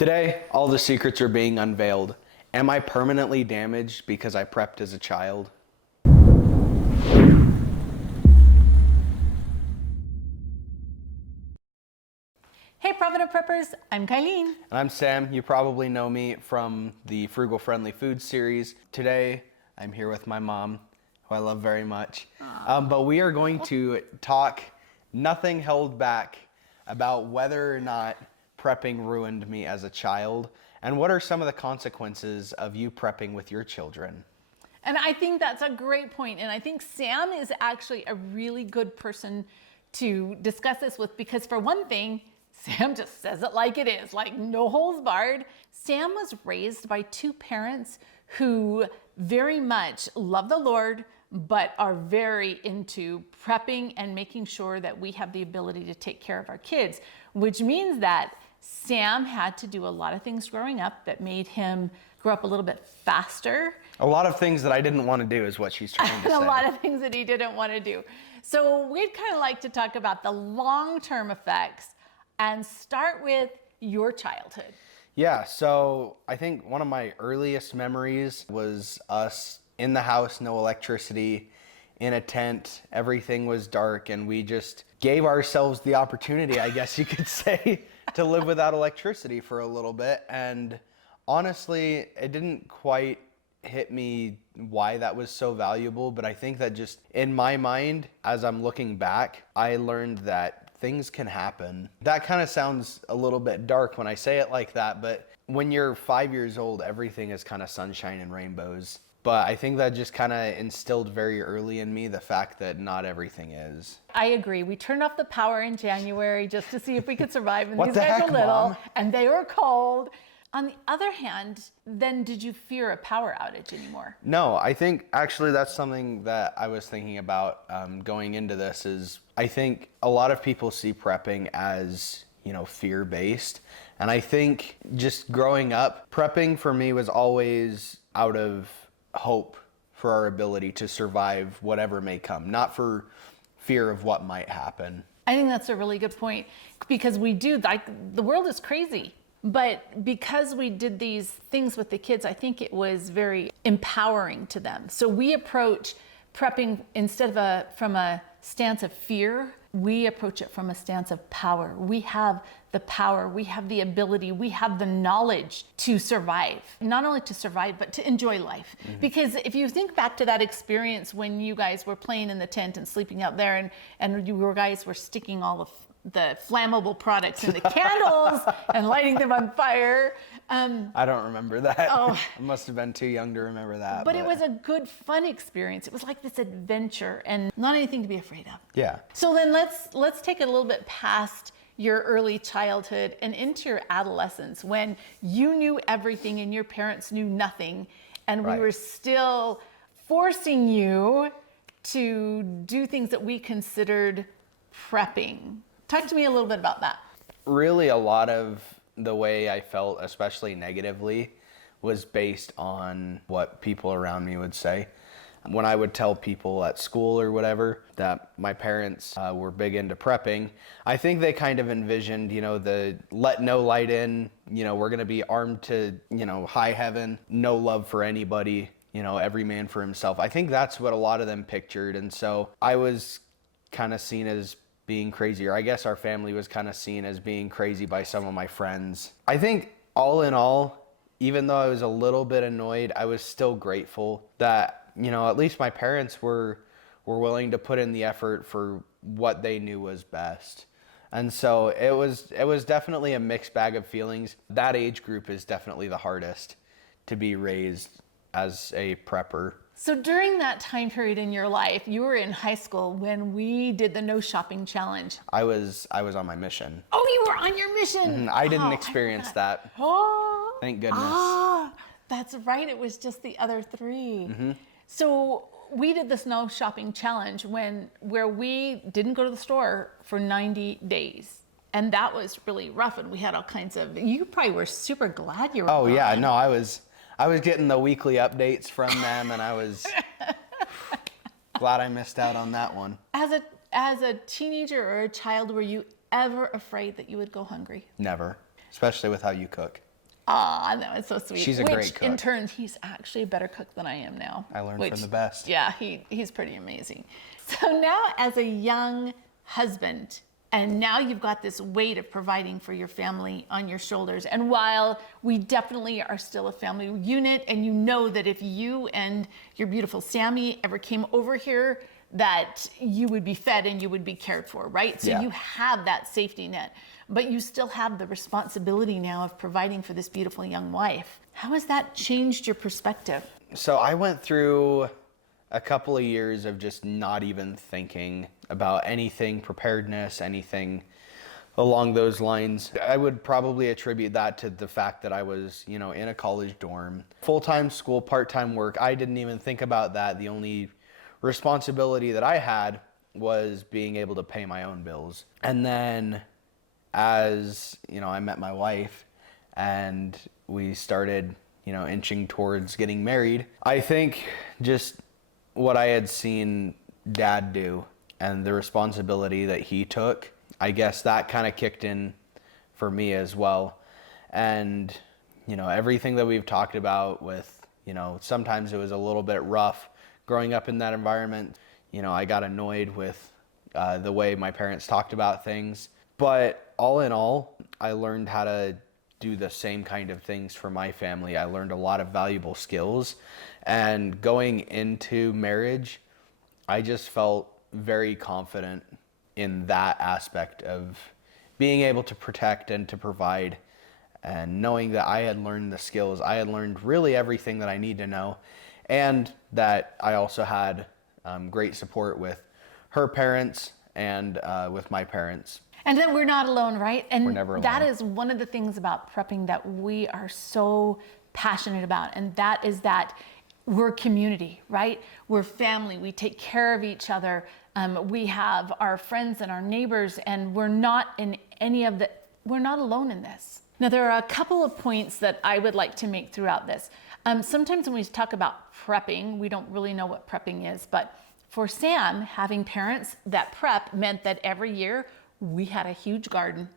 Today, all the secrets are being unveiled. Am I permanently damaged because I prepped as a child? Hey Provident Preppers, I'm Kylene. And I'm Sam. You probably know me from the Frugal Friendly Food series. Today, I'm here with my mom, who I love very much. But we are going to talk nothing held back about whether or not prepping ruined me as a child, and what are some of the consequences of you prepping with your children. And I think that's a great point. And I think Sam is actually a really good person to discuss this with, because for one thing, Sam just says it like it is, like no holds barred. Sam was raised by two parents who very much love the Lord, but are very into prepping and making sure that we have the ability to take care of our kids, which means that Sam had to do a lot of things growing up that made him grow up a little bit faster. A lot of things that I didn't want to do is what she's trying to say. A lot of things that he didn't want to do. So we'd kind of like to talk about the long-term effects and start with your childhood. Yeah, so I think one of my earliest memories was us in the house, no electricity, in a tent, everything was dark, and we just gave ourselves the opportunity, I guess you could say, to live without electricity for a little bit. And honestly, it didn't quite hit me why that was so valuable, but I think that just in my mind, as I'm looking back, I learned that things can happen. That kind of sounds a little bit dark when I say it like that, but when you're 5 years old, everything is kind of sunshine and rainbows. But I think that just kind of instilled very early in me the fact that not everything is. I agree. We turned off the power in January just to see if we could survive. And What these the guys heck, were little, Mom? and they were cold. On the other hand, then did you fear a power outage anymore? No, I think actually that's something that I was thinking about going into this is I think a lot of people see prepping as, fear-based. And I think just growing up, prepping for me was always out of hope for our ability to survive whatever may come, not for fear of what might happen. I think that's a really good point, because we do, like, the world is crazy. But because we did these things with the kids, I think it was very empowering to them. So we approach prepping instead of from a stance of fear, we approach it from a stance of power. We have the power, we have the ability, we have the knowledge to survive. Not only to survive, but to enjoy life. Mm-hmm. Because if you think back to that experience when you guys were playing in the tent and sleeping out there, and you guys were sticking all the flammable products in the candles and lighting them on fire. I don't remember that. Oh. I must have been too young to remember that. But it was a good, fun experience. It was like this adventure and not anything to be afraid of. Yeah. So then let's take it a little bit past your early childhood and into your adolescence, when you knew everything and your parents knew nothing, and we were still forcing you to do things that we considered prepping. Talk to me a little bit about that. Really, a lot of the way I felt, especially negatively, was based on what people around me would say. When I would tell people at school or whatever that my parents were big into prepping, I think they kind of envisioned, the let no light in, we're going to be armed to, high heaven, no love for anybody, every man for himself. I think that's what a lot of them pictured. And so I was kind of seen as being crazy, or I guess our family was kind of seen as being crazy by some of my friends. I think all in all, even though I was a little bit annoyed, I was still grateful that, at least my parents were willing to put in the effort for what they knew was best. And so it was definitely a mixed bag of feelings. That age group is definitely the hardest to be raised as a prepper. So during that time period in your life, you were in high school when we did the no shopping challenge. I was on my mission. Oh, you were on your mission. I didn't experience that. Oh, thank goodness. That's right. It was just the other three. Mm-hmm. So we did this no shopping challenge where we didn't go to the store for 90 days. And that was really rough. And we had all kinds of, you probably were super glad you were Oh, gone. yeah. No, I was getting the weekly updates from them, and I was glad I missed out on that one. As a teenager or a child, were you ever afraid that you would go hungry? Never, especially with how you cook. Ah, that was so sweet. She's a great cook. In turn, he's actually a better cook than I am now. I learned from the best. Yeah, he's pretty amazing. So now as a young husband, and now you've got this weight of providing for your family on your shoulders. And while we definitely are still a family unit, and you know that if you and your beautiful Sammy ever came over here, that you would be fed and you would be cared for, right? So Yeah. you have that safety net, but you still have the responsibility now of providing for this beautiful young wife. How has that changed your perspective? So I went through a couple of years of just not even thinking about anything, preparedness, anything along those lines. I would probably attribute that to the fact that I was, in a college dorm, full-time school, part-time work. I didn't even think about that. The only responsibility that I had was being able to pay my own bills. And then as, I met my wife and we started, inching towards getting married, I think just what I had seen Dad do and the responsibility that he took, I guess that kind of kicked in for me as well. And, everything that we've talked about with, sometimes it was a little bit rough growing up in that environment. I got annoyed with the way my parents talked about things. But all in all, I learned how to do the same kind of things for my family. I learned a lot of valuable skills. And going into marriage, I just felt very confident in that aspect of being able to protect and to provide, and knowing that I had learned the skills. I had learned really everything that I need to know, and that I also had great support with her parents and with my parents. And then we're not alone, right? And We're never alone. That is one of the things about prepping that we are so passionate about. And that is that we're community, right? We're family. We take care of each other. We have our friends and our neighbors, and we're not alone in this. Now, there are a couple of points that I would like to make throughout this. Sometimes when we talk about prepping, we don't really know what prepping is. But for Sam, having parents that prep meant that every year we had a huge garden.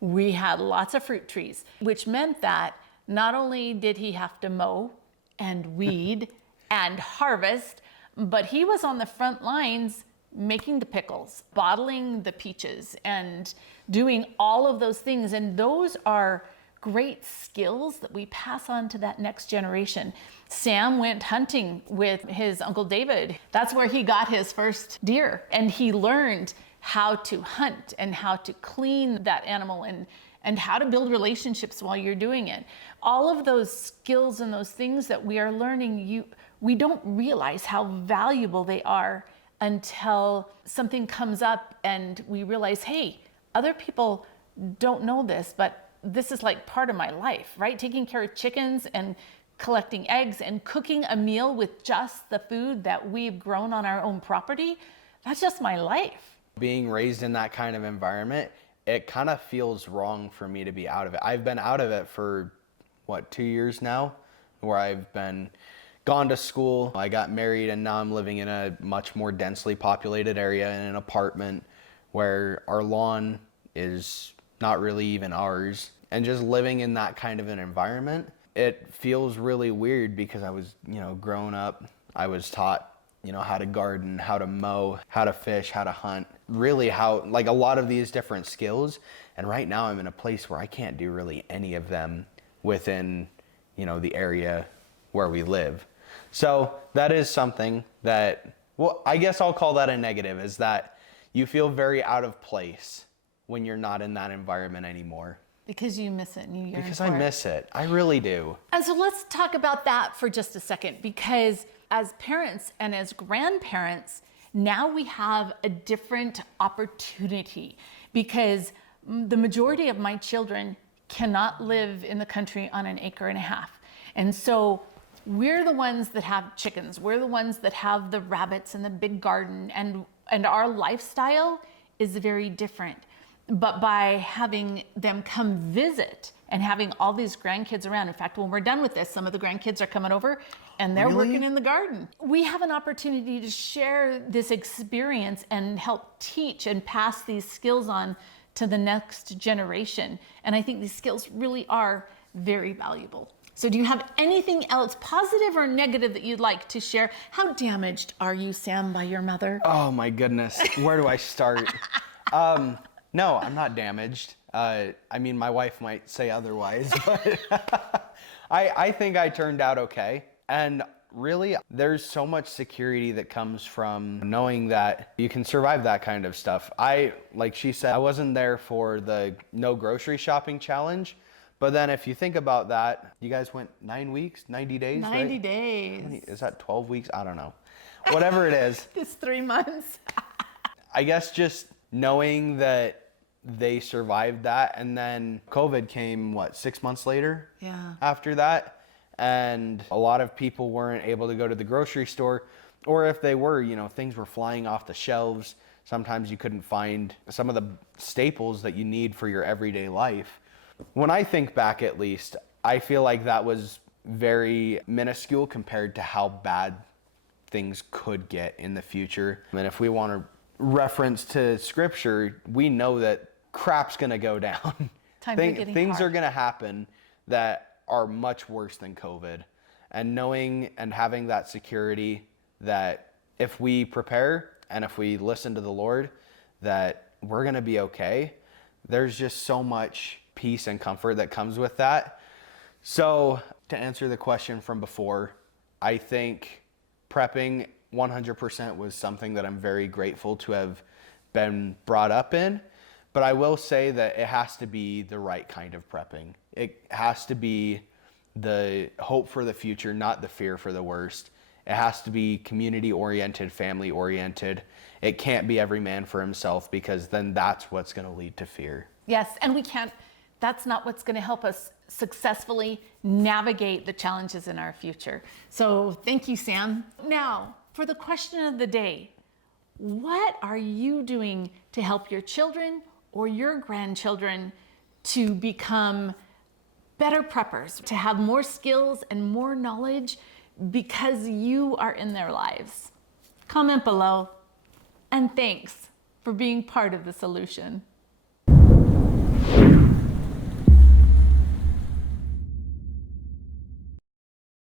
We had lots of fruit trees, which meant that not only did he have to mow and weed and harvest, but he was on the front lines making the pickles, bottling the peaches, and doing all of those things. And those are great skills that we pass on to that next generation. Sam went hunting with his Uncle David. That's where he got his first deer. And he learned how to hunt and how to clean that animal and how to build relationships while you're doing it. All of those skills and those things that we are learning, we don't realize how valuable they are until something comes up and we realize, hey, other people don't know this, but this is like part of my life, right? Taking care of chickens and collecting eggs and cooking a meal with just the food that we've grown on our own property. That's just my life. Being raised in that kind of environment, it kind of feels wrong for me to be out of it. I've been out of it for, 2 years now, where I've been gone to school. I got married, and now I'm living in a much more densely populated area in an apartment where our lawn is not really even ours. And just living in that kind of an environment, it feels really weird because I was, growing up, I was taught how to garden, how to mow, how to fish, how to hunt, really how, like a lot of these different skills. And right now I'm in a place where I can't do really any of them within, the area where we live. So that is something that, I guess I'll call that a negative, is that you feel very out of place when you're not in that environment anymore. Because you miss it and you yearn Because for I it. miss it. I really do. And so let's talk about that for just a second, because as parents and as grandparents, now we have a different opportunity, because the majority of my children cannot live in the country on an acre and a half. And so we're the ones that have chickens. We're the ones that have the rabbits and the big garden, and our lifestyle is very different. But by having them come visit and having all these grandkids around, in fact, when we're done with this, some of the grandkids are coming over and they're Really? working in the garden. We have an opportunity to share this experience and help teach and pass these skills on to the next generation. And I think these skills really are very valuable. So do you have anything else, positive or negative, that you'd like to share? How damaged are you, Sam, by your mother? Oh my goodness, where do I start? No, I'm not damaged. I mean, my wife might say otherwise, but I think I turned out okay. And really, there's so much security that comes from knowing that you can survive that kind of stuff. Like she said, I wasn't there for the no grocery shopping challenge. But then if you think about that, you guys went 9 weeks, 90 days, 90 right? days. Is that 12 weeks? I don't know. Whatever it is. It's 3 months. I guess just knowing that they survived that, and then COVID came, 6 months later? Yeah. After that. And a lot of people weren't able to go to the grocery store, or if they were, things were flying off the shelves. Sometimes you couldn't find some of the staples that you need for your everyday life. When I think back, at least, I feel like that was very minuscule compared to how bad things could get in the future. And if we want to reference to scripture, we know that crap's going to go down. Things are going to happen that are much worse than COVID. And knowing and having that security that if we prepare and if we listen to the Lord, that we're going to be okay. There's just so much peace and comfort that comes with that. So to answer the question from before, I think prepping 100% was something that I'm very grateful to have been brought up in. But I will say that it has to be the right kind of prepping. It has to be the hope for the future, not the fear for the worst. It has to be community-oriented, family-oriented. It can't be every man for himself, because then that's what's going to lead to fear. Yes, and that's not what's going to help us successfully navigate the challenges in our future. So thank you, Sam. Now, for the question of the day, what are you doing to help your children or your grandchildren to become better preppers, to have more skills and more knowledge because you are in their lives? Comment below. And thanks for being part of the solution.